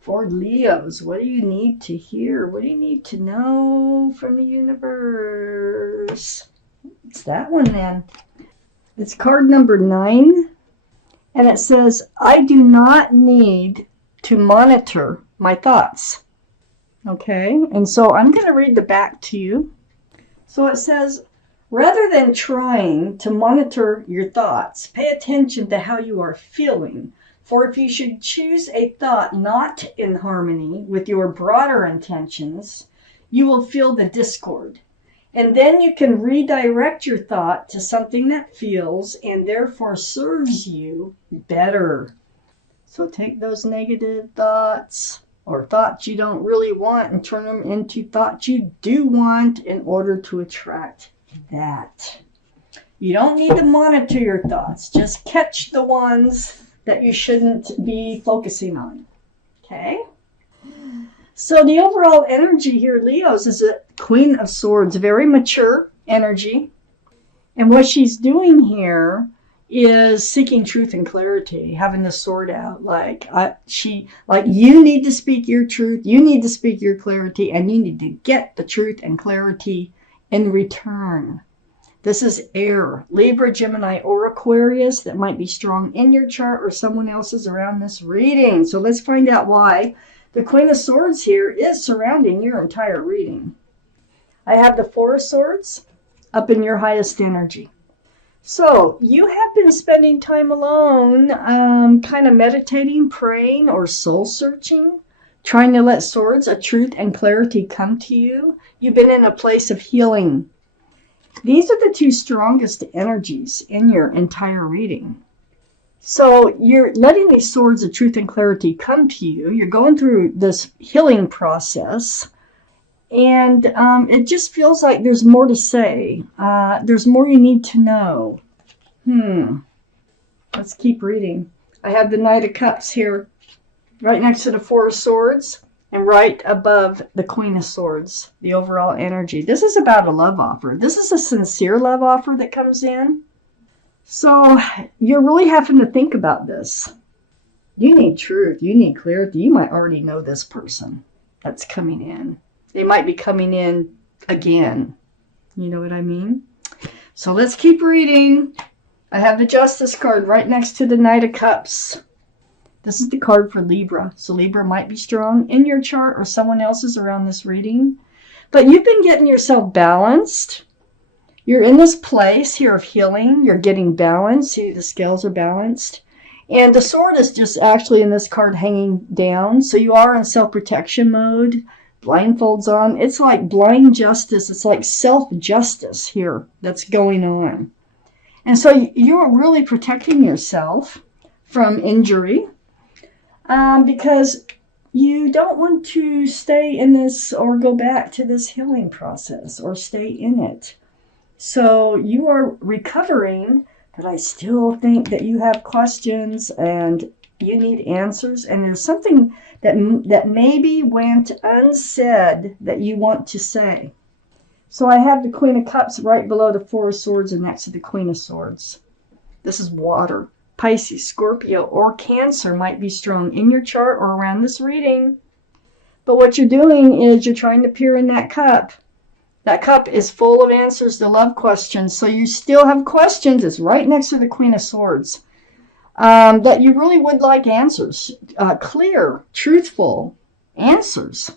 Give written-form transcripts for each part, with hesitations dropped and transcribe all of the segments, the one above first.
For Leos, what do you need to hear? What do you need to know from the universe? It's that one then. It's card number 9. And it says, I do not need to monitor my thoughts. Okay, and so I'm going to read the back to you. So it says, rather than trying to monitor your thoughts, pay attention to how you are feeling. For if you should choose a thought not in harmony with your broader intentions, you will feel the discord. And then you can redirect your thought to something that feels and therefore serves you better. So take those negative thoughts or thoughts you don't really want and turn them into thoughts you do want in order to attract that. You don't need to monitor your thoughts. Just catch the ones that you shouldn't be focusing on. Okay? So the overall energy here, Leos, is a Queen of Swords, very mature energy. And what she's doing here is seeking truth and clarity, having the sword out. You need to speak your truth, you need to speak your clarity, and you need to get the truth and clarity in return. This is air, Libra, Gemini, or Aquarius that might be strong in your chart or someone else's around this reading. So let's find out why the Queen of Swords here is surrounding your entire reading. I have the Four of Swords up in your highest energy. So you have been spending time alone, kind of meditating, praying, or soul searching, trying to let swords of truth and clarity come to you. You've been in a place of healing. These are the two strongest energies in your entire reading. So you're letting these swords of truth and clarity come to you. You're going through this healing process. And it just feels like there's more to say. There's more you need to know. Let's keep reading. I have the Knight of Cups here, right next to the Four of Swords, and right above the Queen of Swords, the overall energy. This is about a love offer. This is a sincere love offer that comes in. So you're really having to think about this. You need truth. You need clarity. You might already know this person that's coming in. They might be coming in again. You know what I mean? So let's keep reading. I have the Justice card right next to the Knight of Cups. This is the card for Libra. So Libra might be strong in your chart or someone else's around this reading. But you've been getting yourself balanced. You're in this place here of healing. You're getting balanced. See, the scales are balanced. And the sword is just actually in this card hanging down. So you are in self-protection mode. Blindfolds on. It's like blind justice. It's like self-justice here that's going on. And so you're really protecting yourself from injury because you don't want to stay in this or go back to this healing process or stay in it. So you are recovering, but I still think that you have questions and you need answers. And there's something that maybe went unsaid that you want to say. So I have the Queen of Cups right below the Four of Swords and next to the Queen of Swords. This is water. Pisces, Scorpio, or Cancer might be strong in your chart or around this reading. But what you're doing is you're trying to peer in that cup. That cup is full of answers to love questions. So you still have questions. It's right next to the Queen of Swords. That you really would like answers. Clear, truthful answers.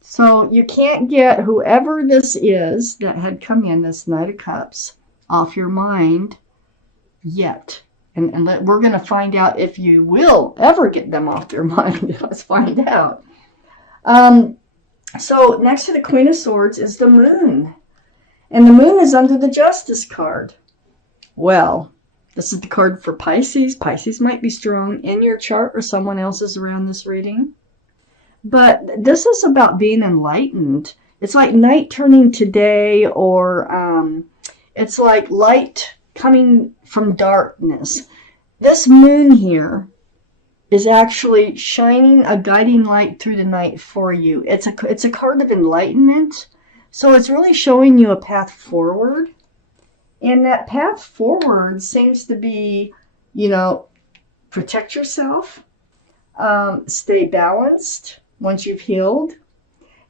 So you can't get whoever this is that had come in, this Knight of Cups, off your mind yet. And we're going to find out if you will ever get them off your mind. Let's find out. So next to the Queen of Swords is the Moon. And the Moon is under the Justice card. Well, this is the card for Pisces. Pisces might be strong in your chart or someone else's around this reading. But this is about being enlightened. It's like night turning to day, or it's like light coming from darkness. This moon here is actually shining a guiding light through the night for you. It's a card of enlightenment. So it's really showing you a path forward. And that path forward seems to be, protect yourself. Stay balanced once you've healed.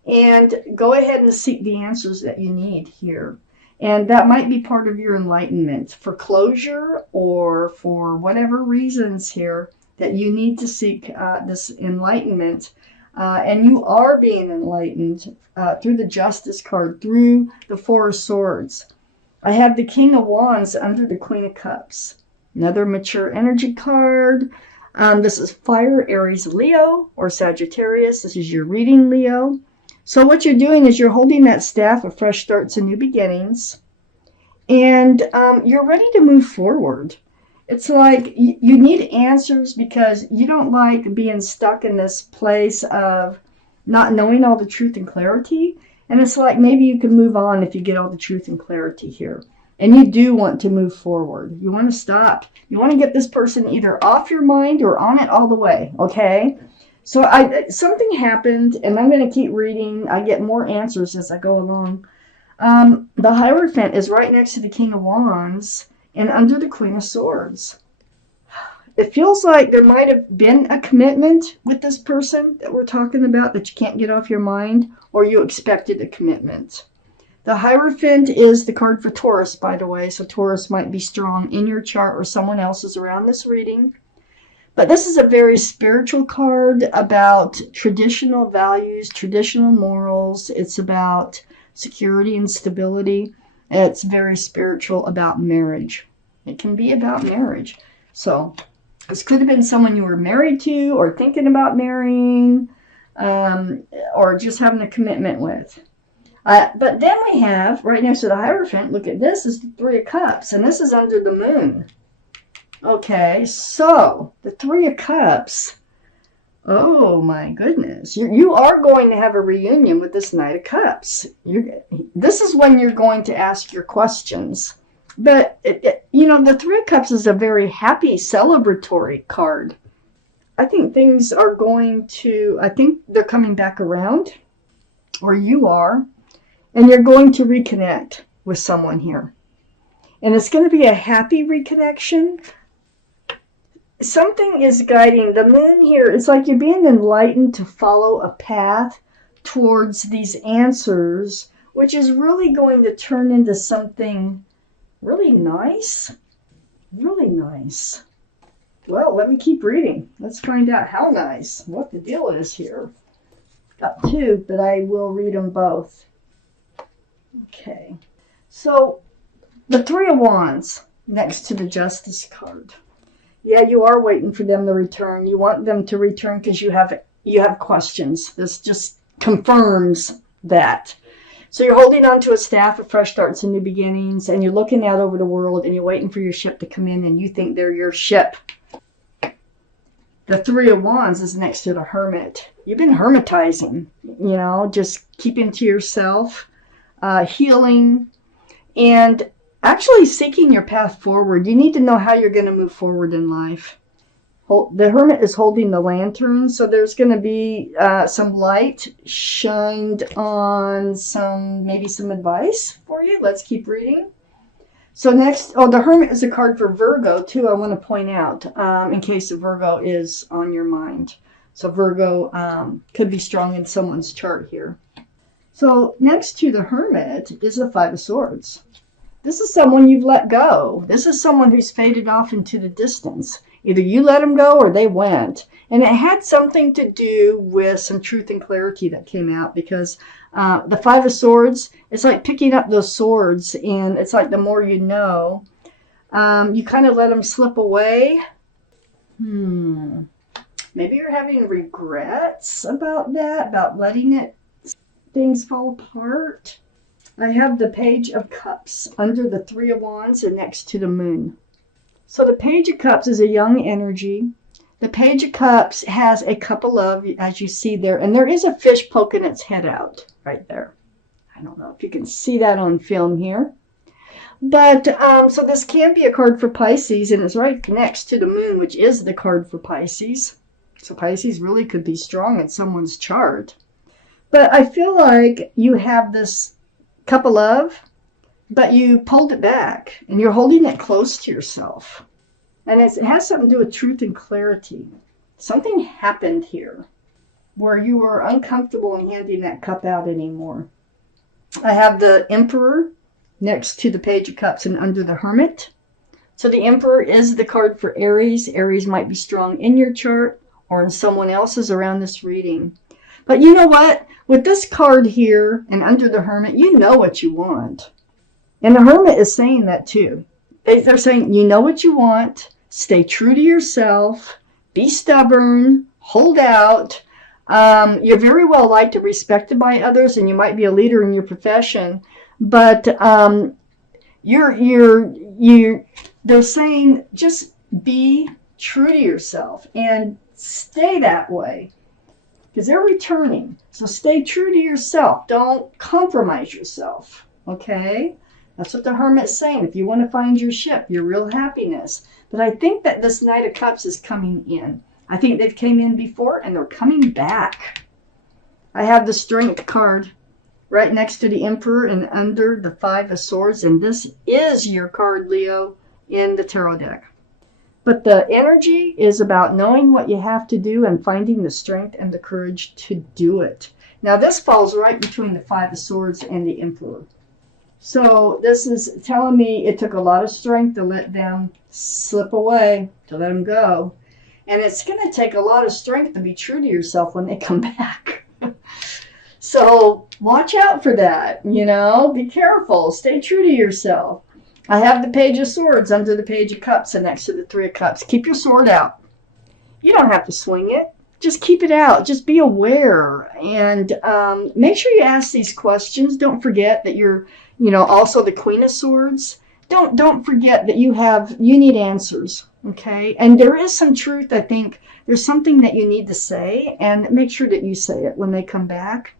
And go ahead and seek the answers that you need here. And that might be part of your enlightenment for closure or for whatever reasons here that you need to seek this enlightenment. And you are being enlightened through the Justice card, through the Four of Swords. I have the King of Wands under the Queen of Cups. Another mature energy card. This is Fire, Aries, Leo, or Sagittarius. This is your reading, Leo. So what you're doing is you're holding that staff of fresh starts and new beginnings. And you're ready to move forward. It's like you need answers because you don't like being stuck in this place of not knowing all the truth and clarity. And it's like maybe you can move on if you get all the truth and clarity here. And you do want to move forward. You want to stop. You want to get this person either off your mind or on it all the way, okay? So something happened, and I'm going to keep reading. I get more answers as I go along. The Hierophant is right next to the King of Wands and under the Queen of Swords. It feels like there might have been a commitment with this person that we're talking about that you can't get off your mind, or you expected a commitment. The Hierophant is the card for Taurus, by the way, so Taurus might be strong in your chart or someone else's around this reading. But this is a very spiritual card about traditional values, traditional morals. It's about security and stability. It's very spiritual about marriage. It can be about marriage. So this could have been someone you were married to or thinking about marrying or just having a commitment with. But then we have, right next to the Hierophant, look at this, is the Three of Cups. And this is under the moon. Okay, so the Three of Cups, oh my goodness. You are going to have a reunion with this Knight of Cups. This is when you're going to ask your questions. But, the Three of Cups is a very happy, celebratory card. I think things are I think they're coming back around, or you are, and you're going to reconnect with someone here. And it's going to be a happy reconnection. Something is guiding the moon here. It's like you're being enlightened to follow a path towards these answers, which is really going to turn into something really nice. Really nice. Well, let me keep reading. Let's find out how nice, what the deal is here. Got two, but I will read them both. Okay. So, the Three of Wands next to the Justice card. Yeah, you are waiting for them to return. You want them to return because you have questions. This just confirms that. So you're holding on to a staff of fresh starts and new beginnings, and you're looking out over the world, and you're waiting for your ship to come in, and you think they're your ship. The Three of Wands is next to the Hermit. You've been hermitizing, just keeping to yourself, healing, and actually seeking your path forward. You need to know how you're going to move forward in life. The Hermit is holding the lantern, so there's going to be some light shined on maybe some advice for you. Let's keep reading. So next, the Hermit is a card for Virgo, too, I want to point out, in case the Virgo is on your mind. So Virgo could be strong in someone's chart here. So next to the Hermit is the Five of Swords. This is someone you've let go. This is someone who's faded off into the distance. Either you let them go or they went. And it had something to do with some truth and clarity that came out because the Five of Swords, it's like picking up those swords, and it's like the more you know, you kind of let them slip away. Maybe you're having regrets about that, about letting things fall apart. I have the Page of Cups under the Three of Wands and next to the moon. So the Page of Cups is a young energy. The Page of Cups has a cup of love, as you see there. And there is a fish poking its head out right there. I don't know if you can see that on film here. But, so this can be a card for Pisces, and it's right next to the moon, which is the card for Pisces. So Pisces really could be strong in someone's chart. But I feel like you have this cup of love, but you pulled it back and you're holding it close to yourself. And it has something to do with truth and clarity. something happened here where you were uncomfortable in handing that cup out anymore. I have the Emperor next to the Page of Cups and under the Hermit. So the Emperor is the card for Aries. Aries might be strong in your chart or in someone else's around this reading. But you know what? With this card here and under the Hermit, you know what you want. And the Hermit is saying that too. They're saying, you know what you want. Stay true to yourself. Be stubborn. Hold out. You're very well liked and respected by others, and you might be a leader in your profession. But they're saying just be true to yourself and stay that way, because they're returning. So stay true to yourself. Don't compromise yourself. Okay? That's what the Hermit's saying. If you want to find your ship, your real happiness. But I think that this Knight of Cups is coming in. I think they've came in before and they're coming back. I have the Strength card right next to the Emperor and under the Five of Swords. And this is your card, Leo, in the tarot deck. But the energy is about knowing what you have to do and finding the strength and the courage to do it. Now this falls right between the Five of Swords and the Emperor. So this is telling me it took a lot of strength to let them slip away, to let them go. And it's going to take a lot of strength to be true to yourself when they come back. So watch out for that, you know. Be careful. Stay true to yourself. I have the Page of Swords under the Page of Cups and next to the Three of Cups. Keep your sword out. You don't have to swing it. Just keep it out. Just be aware. And make sure you ask these questions. Don't forget that you're, you know, also the Queen of Swords. Don't forget that you need answers. Okay? And there is some truth, I think. There's something that you need to say. And make sure that you say it when they come back.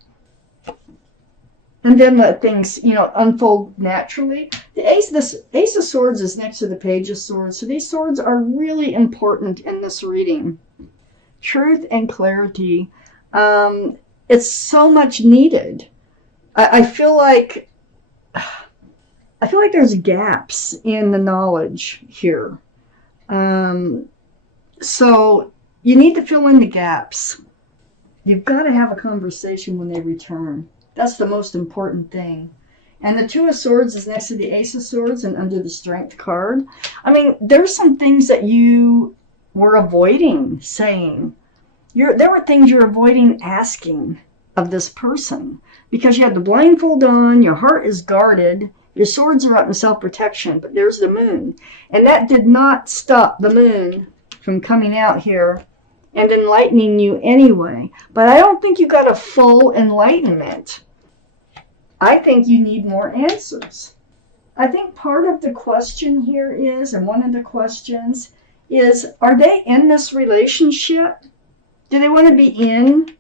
And then let things, you know, unfold naturally. The Ace of Swords is next to the Page of Swords. So these swords are really important in this reading. Truth and clarity. It's so much needed. I feel like there's gaps in the knowledge here. So you need to fill in the gaps. You've got to have a conversation when they return. That's the most important thing. And the Two of Swords is next to the Ace of Swords and under the Strength card. I mean, there's some things that you were avoiding saying. There were things you're avoiding asking of this person because you had the blindfold on, your heart is guarded, your swords are up in self-protection, but there's the moon. And that did not stop the moon from coming out here and enlightening you anyway. But I don't think you got a full enlightenment. I think you need more answers. I think part of the question here is, and one of the questions is, are they in this relationship? Do they want to be in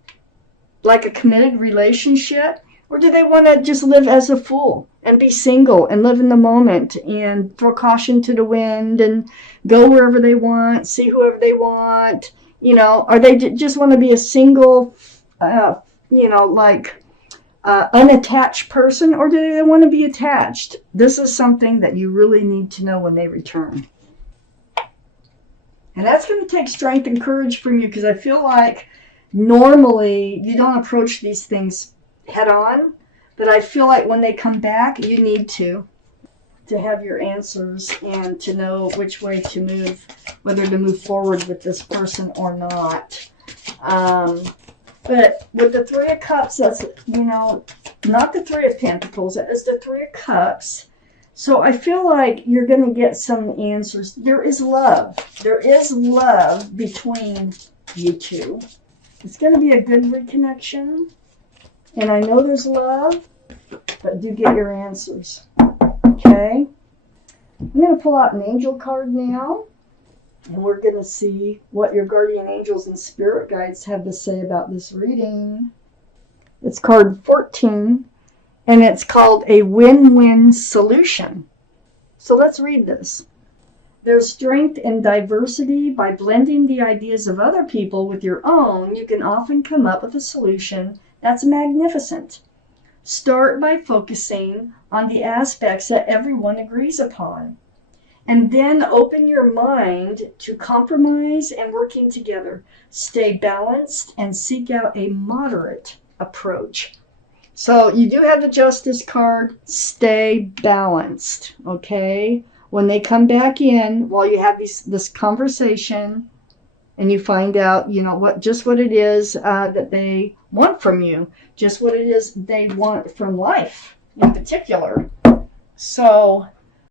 like a committed relationship? Or do they want to just live as a fool and be single and live in the moment and throw caution to the wind and go wherever they want, see whoever they want? You know, or they just want to be a single, you know, like unattached person, or do they want to be attached? This is something that you really need to know when they return. And that's going to take strength and courage from you, because I feel like normally you don't approach these things head on, but I feel like when they come back, you need to have your answers and to know which way to move, whether to move forward with this person or not. But with the Three of Cups, that's, you know, not the Three of Pentacles, it's the Three of Cups. So I feel like you're going to get some answers. There is love. There is love between you two. It's going to be a good reconnection. And I know there's love, but do get your answers. Okay? I'm going to pull out an angel card now. And we're going to see what your guardian angels and spirit guides have to say about this reading. It's card 14. And it's called a win-win solution. So let's read this. There's strength in diversity. By blending the ideas of other people with your own, you can often come up with a solution that's magnificent. Start by focusing on the aspects that everyone agrees upon. And then open your mind to compromise and working together. Stay balanced and seek out a moderate approach. So you do have the Justice card. Stay balanced, okay? When they come back in, while you have this conversation, and you find out, just what it is that they want from you, just what it is they want from life in particular. So